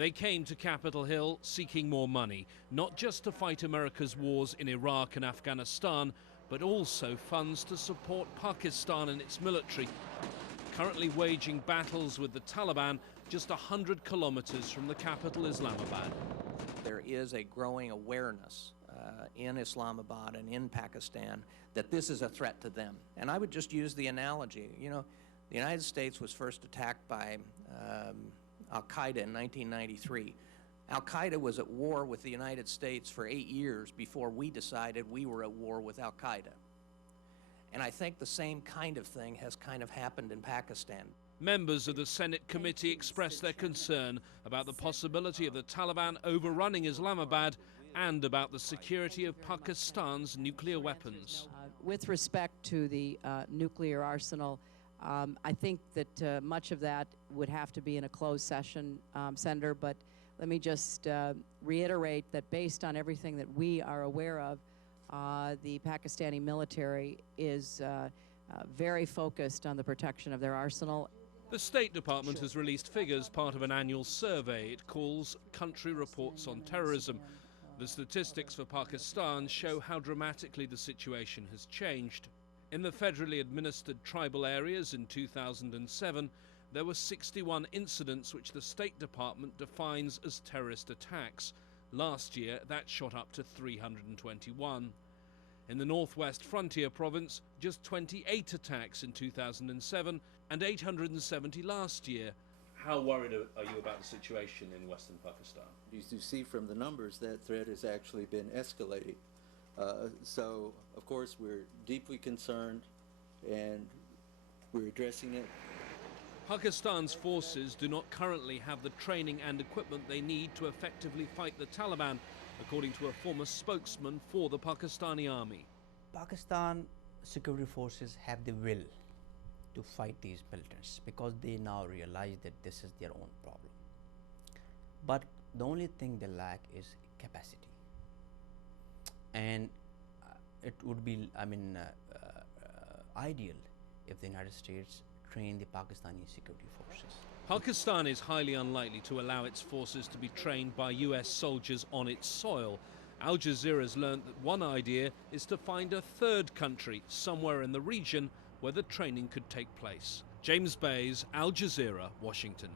They came to Capitol Hill seeking more money, not just to fight America's wars in Iraq and Afghanistan, but also funds to support Pakistan and its military, currently waging battles with the Taliban just 100 kilometers from the capital, Islamabad. There is a growing awareness in Islamabad and in Pakistan that this is a threat to them. And I would just use the analogy, you know, the United States was first attacked by Al-Qaeda in 1993. Al-Qaeda was at war with the United States for 8 years before we decided we were at war with Al-Qaeda. And I think the same kind of thing has kind of happened in Pakistan. Members of the Senate committee expressed their concern about the possibility of the Taliban overrunning Islamabad and about the security of Pakistan's nuclear weapons. With respect to the nuclear arsenal, I think that much of that would have to be in a closed session, Senator, but let me just reiterate that based on everything that we are aware of, the Pakistani military is very focused on the protection of their arsenal. The State Department has released figures, part of an annual survey it calls Country Reports on Terrorism. The statistics for Pakistan show how dramatically the situation has changed. In the federally administered tribal areas in 2007, there were 61 incidents which the State Department defines as terrorist attacks. Last year, that shot up to 321. In the Northwest Frontier Province, just 28 attacks in 2007 and 870 last year. How worried are you about the situation in Western Pakistan? You see from the numbers that threat has actually been escalating. So, of course, we're deeply concerned and we're addressing it. Pakistan's forces do not currently have the training and equipment they need to effectively fight the Taliban, according to a former spokesman for the Pakistani army. Pakistan security forces have the will to fight these militants because they now realize that this is their own problem. But the only thing they lack is capacity. And it would be, ideal if the United States trained the Pakistani security forces. Pakistan is highly unlikely to allow its forces to be trained by US soldiers on its soil. Al Jazeera's learned that one idea is to find a third country somewhere in the region where the training could take place. James Bays, Al Jazeera, Washington.